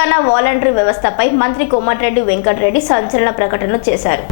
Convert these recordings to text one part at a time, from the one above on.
Telangana voluntary వ్యవస్థపై మంత్రి కోమటిరెడ్డి వెంకటరెడ్డి సంచలన ప్రకటన చేశారు.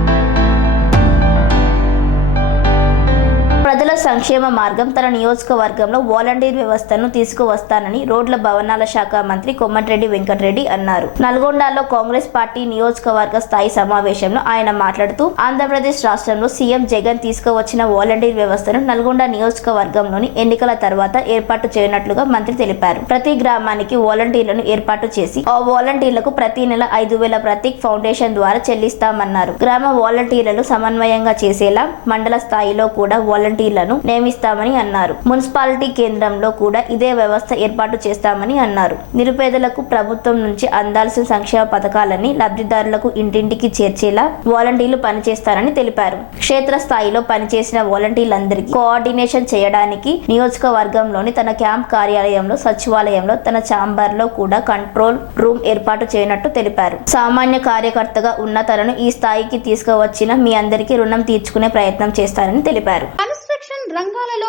సంక్షేమ మార్గం తన నియోజకవర్గంలో వాలంటీర్ వ్యవస్థను తీసుకువస్తానని రోడ్ల భవనాల శాఖ మంత్రి కొమ్మటిరెడ్డి వెంకటరెడ్డి అన్నారు. నల్గొండలో కాంగ్రెస్ పార్టీ నియోజకవర్గ స్థాయి సమావేశంలో ఆయన మాట్లాడుతూ ఆంధ్రప్రదేశ్ రాష్ట్రంలో సీఎం జగన్ తీసుకువచ్చిన వాలంటీర్ వ్యవస్థను నల్గొండ నియోజకవర్గంలోని ఎన్నికల తర్వాత ఏర్పాటు చేయనట్లుగా మంత్రి తెలిపారు. ప్రతి గ్రామానికి వాలంటీర్లను ఏర్పాటు చేసి ఆ వాలంటీర్లకు ప్రతి నెల ఐదు వేల ప్రతీక్ ఫౌండేషన్ ద్వారా చెల్లిస్తామన్నారు. గ్రామ వాలంటీర్లను సమన్వయంగా చేసేలా మండల స్థాయిలో కూడా వాలంటీర్లను నియమిస్తామని అన్నారు. మున్సిపాలిటీ కేంద్రంలో కూడా ఇదే వ్యవస్థ ఏర్పాటు చేస్తామని అన్నారు. నిరుపేదలకు ప్రభుత్వం నుంచి అందాల్సిన సంక్షేమ పథకాలని లబ్ధిదారులకు ఇంటింటికి చేర్చేలా వాలంటీర్లు పనిచేస్తారని తెలిపారు. క్షేత్ర స్థాయిలో పనిచేసిన వాలంటీర్లందరికీ కోఆర్డినేషన్ చేయడానికి నియోజకవర్గంలోని తన క్యాంప్ కార్యాలయంలో సచివాలయంలో తన ఛాంబర్లో కూడా కంట్రోల్ రూమ్ ఏర్పాటు చేయనట్టు తెలిపారు. సామాన్య కార్యకర్తగా ఉన్న తనను ఈ స్థాయికి తీసుకువచ్చిన మీ అందరికీ రుణం తీర్చుకునే ప్రయత్నం చేస్తారని తెలిపారు.